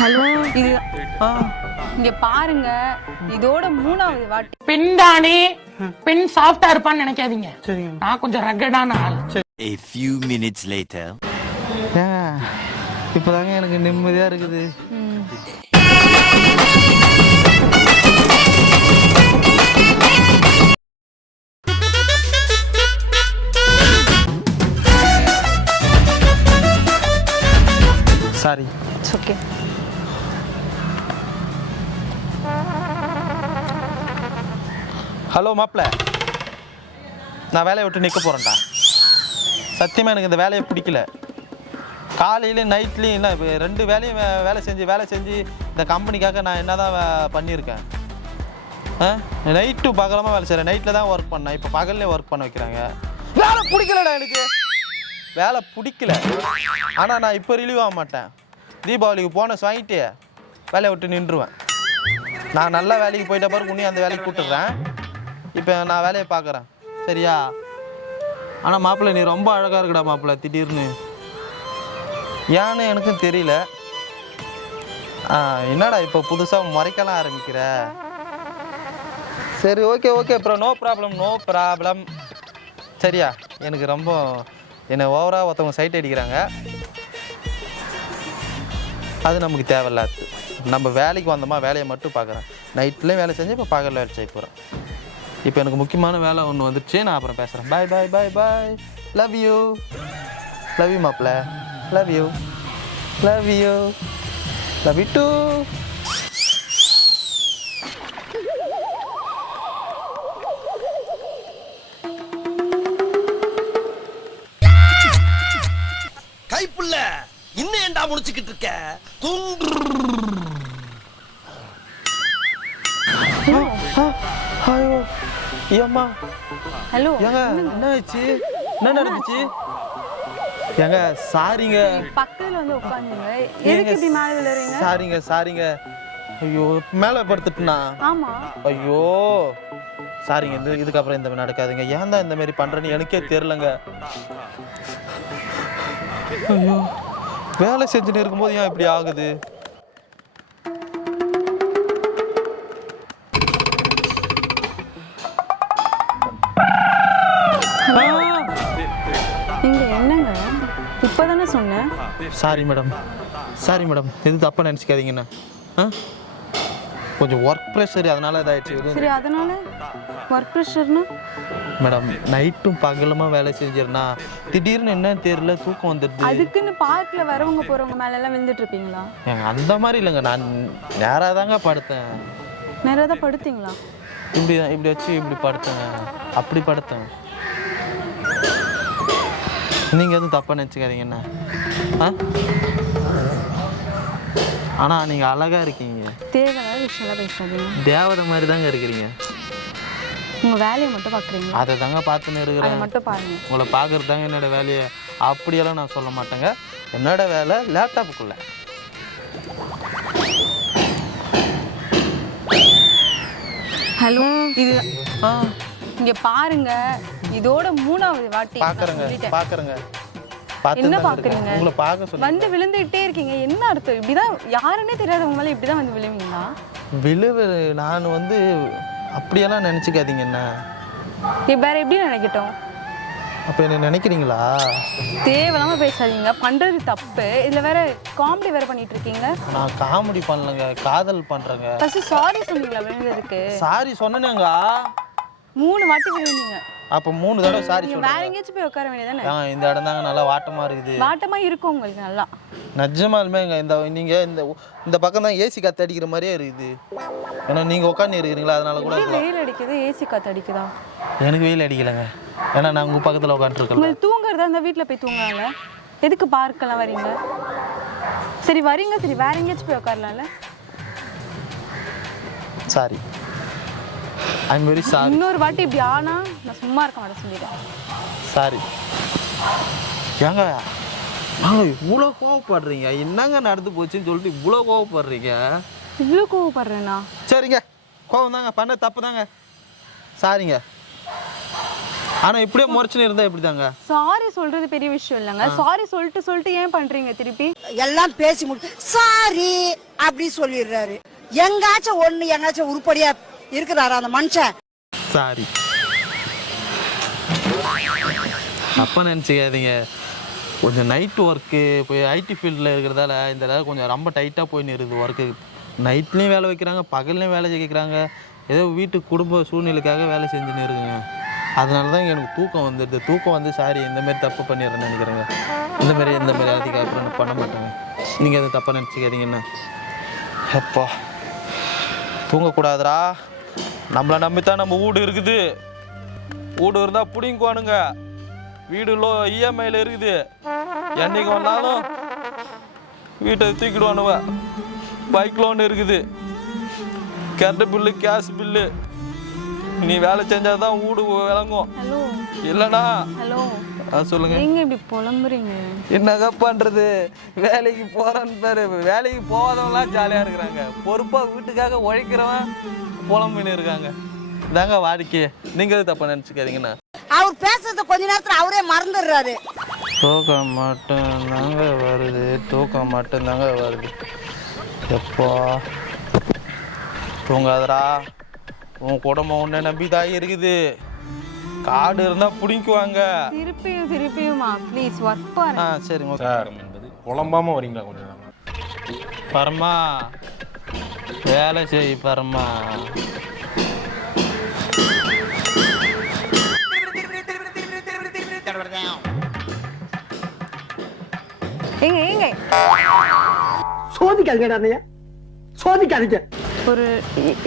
Hello, இது இங்க பாருங்க, இதோட 3வது வாட்டி. பெண் தானே, பெண் சாஃப்டா இருப்பான்னு நினைக்காதீங்க. நான் கொஞ்சம் ரகடான ஆள். A few minutes later. இப்பதாங்க எனக்கு நிம்மதியா இருக்குது. சாரி. It's okay. ஹலோ மாப்பிள்ள, நான் வேலையை விட்டு நிற்க போகிறேன்டா. சத்தியமாக எனக்கு இந்த வேலையை பிடிக்கல. காலையிலையும் நைட்லேயும் இல்லை, இப்போ 2 வேலையும் வேலை செஞ்சு இந்த கம்பெனிக்காக நான் என்ன தான் பண்ணியிருக்கேன். நைட்டு பகலமாக வேலை செய்கிறேன். நைட்டில் தான் ஒர்க் பண்ணேன், இப்போ பகல்லே ஒர்க் பண்ண வைக்கிறாங்க. வேலை பிடிக்கலடா எனக்கு, வேலை பிடிக்கல. ஆனால் நான் இப்போ ரிலீவ் ஆக மாட்டேன். தீபாவளிக்கு போனஸ் வாங்கிட்டு வேலையை விட்டு நின்றுவேன். நான் நல்ல வேலைக்கு போயிட்ட பிறகு உன்னையும் அந்த வேலைக்கு கூப்பிட்டுறேன். இப்போ நான் வேலையை பார்க்குறேன், சரியா? ஆனால் மாப்பிள்ளை நீ ரொம்ப அழகாக இருக்குடா மாப்பிள்ளை. திடீர்னு ஏன்னு எனக்கும் தெரியல. என்னடா இப்போ புதுசாக முறைக்கலாம் ஆரம்பிக்கிற? சரி, ஓகே அப்புறம் நோ ப்ராப்ளம். சரியா? எனக்கு ரொம்ப என்னை ஓவராக ஒருத்தவங்க சைட் அடிக்கிறாங்க. அது நமக்கு தேவையில்லாது. நம்ம வேலைக்கு வந்தோமா வேலையை மட்டும் பார்க்குறேன். நைட்லேயும் வேலை செஞ்சு இப்போ பகலில் வேலை செய்ய போகிறேன். இப்போ எனக்கு முக்கியமான வேலை ஒன்று வந்துடுச்சு. நான் அப்புறம் பேசுகிறேன். பாய். லவ் யூ மாப்பிள்ள. Love you too. கைப்புள்ள இன்னும் ஏண்டா முடிச்சுக்கிட்டு இருக்க? ஏம்மா, ஹலோ, ஏங்க என்ன ஆச்சு? என்ன நடந்துச்சு? ஏங்க சாரிங்க, பக்கத்துல வந்து உட்காந்துங்க. எதுக்கு இப்படி மேல விழுறீங்க? சாரிங்க. ஐயோ, மேலே படுத்துட்டுனா? ஆமா. ஐயோ சாரிங்க. இதுக்கப்புறம் இந்த மாதிரி நடக்காதுங்க. ஏன் தான் இந்த மாதிரி பண்றேன்னு எனக்கே தெரியலங்க. ஐயோ, வேலை செஞ்சுட்டு இருக்கும்போது ஏன் இப்படி ஆகுது? நீங்க என்னங்க இப்பதானே சொன்னேன்? Sorry madam. எது தப்பா நினைச்சுக்காதீங்கண்ணா. கொஞ்சம் ஒர்க் ப்ரெஷர், அதனால இதாயிடுச்சு. சரி, அதனால ஒர்க் ப்ரெஷர்னா? மேடம், நைட்டும் பகலுமா வேலை செஞ்சிருந்தா திடீர்னு என்னன்னு தெரியல, தூக்கம் வந்துடுது. அதுக்குன்னு பார்க்ல வரவங்க போறவங்க மேல எல்லாம் விழுந்துட்டு இருப்பீங்களா? அந்த மாதிரி இல்லைங்க, நான் நேராக தாங்க படுத்தேன். நேரா தான் படுத்தீங்களா? இப்படி வச்சு இப்படி படுத்தேன், அப்படி படுத்தேன். நீங்க எதுவும் தப்பா நினச்சிக்காதீங்க என்ன. ஆனா நீங்க அழகா இருக்கீங்க. தேவையான விஷயம் பேசாதீங்க. தேவதை மாதிரி தாங்க இருக்கிறீங்க. உங்க வேலையை மட்டும் பாக்குறீங்க. அதை தாங்க பார்த்துன்னு இருக்கிறேன். அதை மட்டும் பாருங்க. உங்களை பார்க்கறது தாங்க என்னோட வேலையை. அப்படியெல்லாம் நான் சொல்ல மாட்டேங்க. என்னோட வேலை லேப்டாப்புக்குள்ள. ஹலோ, இது இங்க பாருங்க, இதோட 3வது வாட்டி. பாக்குறேங்க. என்ன பாக்குறீங்க? உங்களை பார்க்க சொல்லி வந்து விழுந்துட்டே இருக்கீங்க. என்ன அர்த்தம்? இப்படிதான் யாருன்னே தெரியாதவங்க மேல இப்படிதான் வந்து விழுவீங்களா? நான் வந்து அப்படியெல்லாம் நினைச்சுக்காதீங்க என்ன. வேற எப்படி நினைக்கட்டும்? அப்ப என்ன நினைக்கிறீங்களா? தேவையில்லாம பேசாதீங்க. பண்றது தப்பு. இதுல வேற காமெடி வேற பண்ணிட்டு இருக்கீங்க. நான் காமெடி பண்ணலங்க, காதல் பண்றேங்க. ஃபர்ஸ்ட் சாரி சொன்னீங்களா விழுந்ததுக்கு? சாரி சொன்னேங்க. 3 வாட்டி விழுந்தீங்க. அப்ப 3 தடவை சாரி சொல்லுங்க. வேற எங்கேயாச்சும் போய் உட்கார வேண்டியதானே? இந்த இடம் தாங்க நல்லா வாட்டமா இருக்குது. வாட்டமா இருக்கும் உங்களுக்கு நல்லா. நிஜமாலுமேங்க. நீங்க இந்த பக்கம் தான் ஏசி காத்து அடிக்கிற மாதிரியே இருக்குது. ஏன்னா நீங்க உட்காந்து இருக்கிறீங்களா, அதனால கூட வெயில் அடிக்குது, ஏசி காத்து அடிக்குதா? எனக்கு வெயில் அடிக்கலங்க. ஏன்னா நான் உங்க பக்கத்துல உட்காந்துருக்கேன். உங்களுக்கு தூங்குறதா இருந்தா வீட்டுல போய் தூங்கலாம்ல. எதுக்கு பார்க்கலாம் வரீங்க? சரி வரீங்க, சரி வேற எங்கேயாச்சும் போய் உட்காரலாம்ல. Sorry, I am very sorry. இன்னொரு வாட்டி இப்படி ஆனா நான் சும்மா இருக்க மாட்டேன் சொல்லிட்டேன். சாரி. ஏங்க இவ்வளோ கோவப்படுறீங்க? என்னங்க நடந்து போச்சுன்னு சொல்லிட்டு இவ்வளோ கோவப்படுறீங்க? இவ்வளோ கோவப்படுறேன்னா? சரிங்க, கோவம் தாங்க, பண்ண தப்பு தாங்க. சாரிங்க. ஆனா இப்படியே முறைச்சுன்னு இருந்தா எப்படிதாங்க? சாரி சொல்றது பெரிய விஷயம் இல்லைங்க. சாரி சொல்லிட்டு ஏன் பண்றீங்க திருப்பி? எல்லாம் பேசி முடிச்சு சாரி அப்படி சொல்லிடுறாரு. எங்காச்சும் உருப்படியா இருக்கிறாரு அந்த மனுஷன். சாரி. அப்பா நினச்சிக்காதீங்க, கொஞ்சம் நைட் ஒர்க்கு இப்போ ஐடி ஃபீல்டில் இருக்கிறதால இந்த தடவை கொஞ்சம் ரொம்ப டைட்டாக போயின்னு இருக்குது ஒர்க்கு. நைட்லேயும் வேலை வைக்கிறாங்க, பகல்லையும் வேலை கேட்குறாங்க. ஏதோ வீட்டு குடும்ப சூழ்நிலைக்காக வேலை செஞ்சுன்னு இருக்குங்க. அதனால தான் எனக்கு தூக்கம் வந்துடுது. தூக்கம் வந்து சாரி இந்தமாரி தப்பு பண்ணிடுறேன்னு நினைக்கிறேங்க. இந்தமாரி அதுக்கப்புறம் பண்ண மாட்டேங்க. நீங்கள் எதுவும் தப்பாக நினச்சிக்காதீங்கண்ணா. எப்பா தூங்கக்கூடாதுரா. நம்மளை நம்பித்தான் நம்ம வீடு இருக்குது. வீடு இருந்தால் பிடிங்குவானுங்க. வீடு இஎம்ஐயில் இருக்குது. என்னைக்கு வந்தாலும் வீட்டை தூக்கிடுவானுவ. பைக் லோன் இருக்குது, கரண்ட் பில்லு, கேஸ் பில்லு. நீ வேலை செஞ்சால் தான் வீடு விளங்கும். ஹலோ இல்லைண்ணா. ஹலோ சொல்லுங்க. நீங்க இப்படி புலம்புறீங்க? என்னங்க பண்ணுறது, வேலைக்கு போகிறான்னு பேர். வேலைக்கு போகாதவங்களாம் ஜாலியாக இருக்கிறாங்க. பொறுப்பாக வீட்டுக்காக உழைக்கிறவன் புலம்பின்னு இருக்காங்க. இதாங்க வாடிக்கை. நீங்கள் எது தப்பாக நினச்சிக்காதீங்கண்ணா. அவர் பேசுறத கொஞ்ச நேரத்துல அவரே மறந்துடுறாரு. தூக்கம் மட்டும்தாங்க வருது, தூக்கம் மட்டும்தாங்க வருது. எப்போ தூங்காதரா. உன் குடும்பம் உன்னை நம்பிதான் இருக்குது. காடு இருந்தால் பிடிக்குவாங்க. திருப்பியுமா ப்ளீஸ் ஒர்க் பாருங்க. சரிங்க சார் என்பது குழம்பாம வரீங்களா கொஞ்சம் நேரம்? பரமா வேலை செய் பரமா. ஏங்க சோதிக்காதீங்க. ஒரு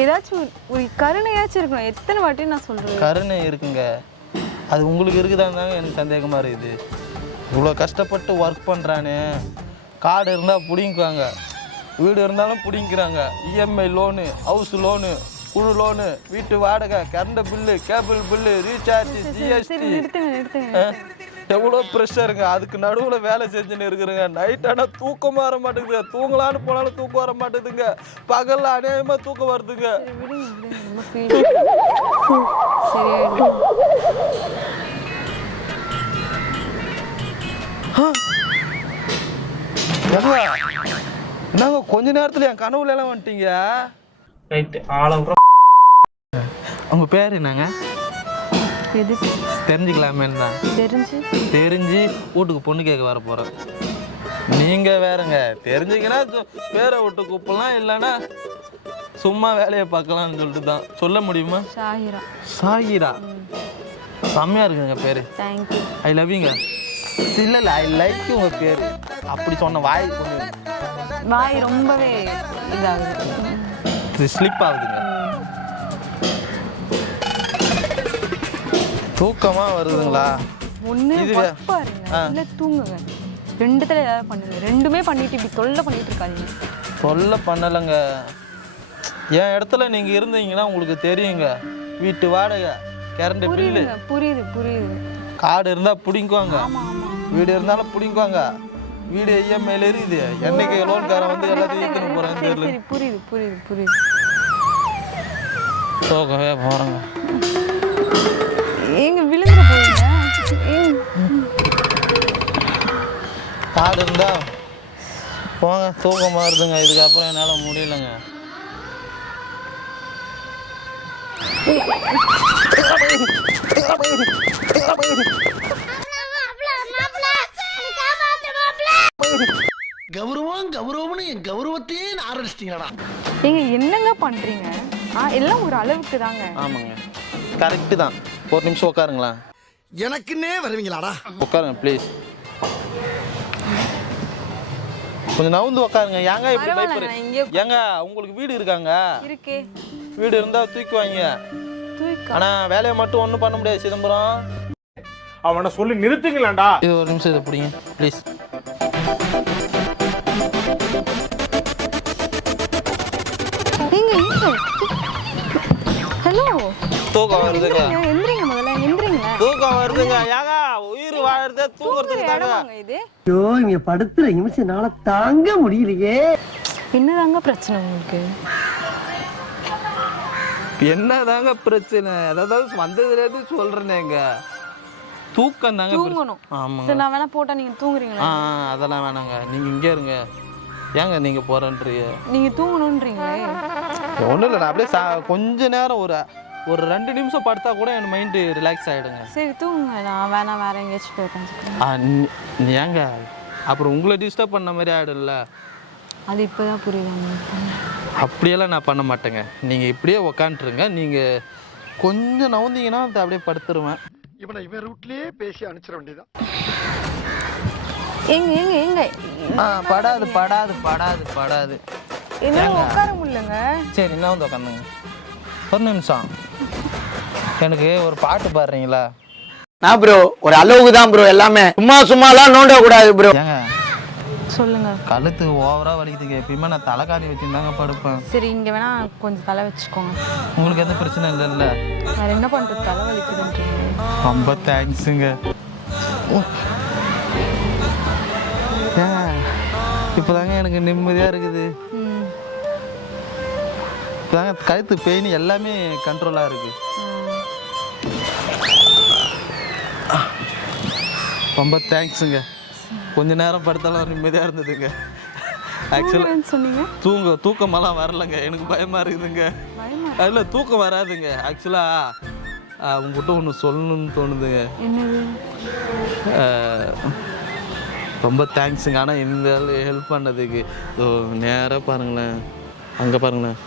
ஏதாச்சும் ஒரு கருணையாச்சும் இருக்கணும். எத்தனை வாட்டி நான் சொல்றேன்? கருணை இருக்குங்க, அது உங்களுக்கு இருக்குதான்னு தாங்க எனக்கு சந்தேகமாக இருக்குது. இவ்வளோ கஷ்டப்பட்டு ஒர்க் பண்ணுறானே. காடு இருந்தால் பிடிங்குவாங்க, வீடு இருந்தாலும் பிடிங்கிறாங்க. இஎம்ஐ லோனு, ஹவுஸ் லோனு, குழு லோனு, வீட்டு வாடகை, current bill, cable bill, recharge, GST. நிறுத்துங்க. எவ்வளோ ப்ரெஷருங்க. அதுக்கு நடுவில் வேலை செஞ்சுன்னு இருக்கிறேங்க. நைட் ஆனால் தூக்கம் வர மாட்டேங்குது. தூங்கலான்னு போனாலும் தூக்கம் வர மாட்டேங்குதுங்க. பகலில் அநேகமாக தூக்கம் வருதுங்க. என்னங்க கொஞ்ச நேரத்தில் என் கனவுல எல்லாம் வந்துட்டீங்க. உங்க பேர் என்னங்க? தெரிஞ்சுக்கலாமே தான். தெரிஞ்சு வீட்டுக்கு பொண்ணு கேட்க வர போகிறேன். நீங்கள் வேறங்க. தெரிஞ்சுக்கினா பேரை விட்டு கூப்பிடலாம், இல்லைன்னா சும்மா வேலையை பார்க்கலாம்னு சொல்லிட்டு தான். சொல்ல முடியுமா? ஷாஹிரா. ஷாஹிரா செம்மையாக இருக்குங்க பேர். தேங்க்யூ. ஐ லவ் யூங்க. இல்லை ஐ லைக் உங்கள் பேர். அப்படி சொன்ன வாய் கொஞ்சம் வாய் ரொம்பவே இதாகுது, ஸ்லிப் ஆகுதுங்க. தூக்கமாக வருதுங்களா? ஒன்று பாருங்க, இல்லை தூங்குங்க. ரெண்டுத்துல ஏதாவது பண்ணுங்க. ரெண்டுமே பண்ணிட்டு இப்படி தொல்லை பண்ணிட்டு இருக்காதீங்க. தொல்லை பண்ணலைங்க. என் இடத்துல நீங்கள் இருந்தீங்கன்னா உங்களுக்கு தெரியுங்க. வீட்டு வாடகை, கரண்ட் பில்லு. புரியுது. காடு இருந்தால் பிடிங்குவாங்க, வீடு இருந்தாலும் பிடிங்குவாங்க. வீடு இஎம்ஐல இருக்குது. என்னைக்கு லோன்காரன் வந்து எல்லாத்தையும் ஈக்கணும் போகிறேன்னு தெரியல. புரியுது. தூக்கவே போகிறேங்க. ஏங்க விழுந்துட போறீங்க. காடு இருந்தா போங்க, தூக்கமாக வருதுங்க. இதுக்கப்புறம் என்னால் முடியலைங்க. கௌரவம்னு என் கௌரவத்தையே ஆரம்பிச்சிட்டீங்களா? ஏங்க என்னங்க பண்றீங்க? எல்லாம் ஒரு அளவுக்கு தாங்க. ஆமாங்க, கரெக்டு தான். ஒரு நிமிஷம் உட்காருங்களா. எனக்குன்னே வருவீங்களாடா? உட்காருங்க ப்ளீஸ். கொஞ்சம் நவுந்து உட்காருங்க. ஏங்க இப்படி பயப்படுறீங்க? ஏங்க உங்களுக்கு வீடு இருக்காங்க? இருக்கே. வீடு இருந்தா தூக்குவாங்க. ஆனா வேலையை மட்டும் ஒன்றும் பண்ண முடியாது சிதம்பரம். அவனை சொல்லி நிறுத்துங்களேன்டா. இது ஒரு நிமிஷம் இதை பிடிங்க ப்ளீஸ். ஹலோ, தூக்கம் வருதுங்க. எந்திரிங்க முதல்ல, எந்திரிங்க. தூக்கம் வருதுங்க. ஏங்க உயிர் வாழறதே தூங்குறதுக்கு தாங்க. ஐயோ, இங்க படுத்துற நிமிஷம்னால தாங்க முடியலையே. என்னதாங்க பிரச்சனை உங்களுக்கு? என்னதாங்க பிரச்சனை? அதாவது வந்ததுலேருந்து சொல்றேனேங்க. தூக்கம் தாங்க தூங்கணும். ஆமாங்க. சரி நான் வேணா போட்டா நீங்க தூங்குறீங்களா? அதெல்லாம் வேணாங்க, நீங்கள் இங்கே இருங்க. ஏங்க நீங்கள் போகிறேன்றீங்க? நீங்க தூங்கணுன்றீங்களே. ஒன்றும் இல்லை, நான் அப்படியே கொஞ்ச நேரம் ஒரு 2 நிமிஷம் படுத்தா கூட என் மைண்டு ரிலாக்ஸ் ஆகிடுங்க. சரி தூங்குங்க, நான் வேணா வேற எங்கேயாச்சும் போய் உட்காந்துக்கிறேன். ஏங்க அப்புறம் உங்களை டிஸ்டர்ப் பண்ண மாதிரி ஆகிடும்ல. அது இப்போதான் புரியுது. அப்படியெல்லாம் நான் பண்ண மாட்டேங்க. நீங்கள் இப்படியே உக்காண்ட்ருங்க. நீங்கள் கொஞ்சம் நவுந்தீங்கன்னா அதை அப்படியே படுத்துருவேன். இவனை இவன் ரூட்லயே பேசி அனுப்பிச்சிட வேண்டியதான். எங்க எங்க எங்க படாது படாது படாது படாது. என்ன உட்கார முடியலங்க. சரி என்ன வந்து உட்காந்துங்க ஒரு நிமிஷம். எனக்கு ஒரு பாட்டு பாடுறீங்களா? நான் ப்ரோ ஒரு அளவுக்கு தான் ப்ரோ, எல்லாமே சும்மாலாம் நோண்ட கூடாது ப்ரோ. ஏங்க சொல்லுங்க. கழுத்து ஓவரா வலிக்குதுங்க. எப்பயுமே நான் தலைக்காணி வச்சுருந்தாங்க படுப்பேன். சரி இங்க வேணா கொஞ்சம் தலை வச்சுக்கோங்க. உங்களுக்கு எந்த பிரச்சனை இல்லைல்ல? வேற என்ன பண்றது, தலை வலிக்குதுன்றீங்க. ரொம்ப தேங்க்ஸுங்க. இப்போதாங்க எனக்கு நிம்மதியாக இருக்குது. இப்போதாங்க கழுத்து பெயின் எல்லாமே கண்ட்ரோலாக இருக்குது. ரொம்ப தேங்க்ஸுங்க. கொஞ்ச நேரம் படுத்தாலும் நிம்மதியாக இருந்ததுங்க. ஆக்சுவலாக தூக்கமெல்லாம் வரலங்க, எனக்கு பயமாக இருக்குதுங்க. அதில் தூக்கம் வராதுங்க. ஆக்சுவலாக உங்ககிட்ட ஒன்று சொல்லணும்னு தோணுதுங்க. ரொம்ப தேங்க்ஸுங்க. ஆனால் இந்த ஹெல்ப் பண்ணதுக்கு நேராக பாருங்களேன், அங்கே பாருங்களேன்.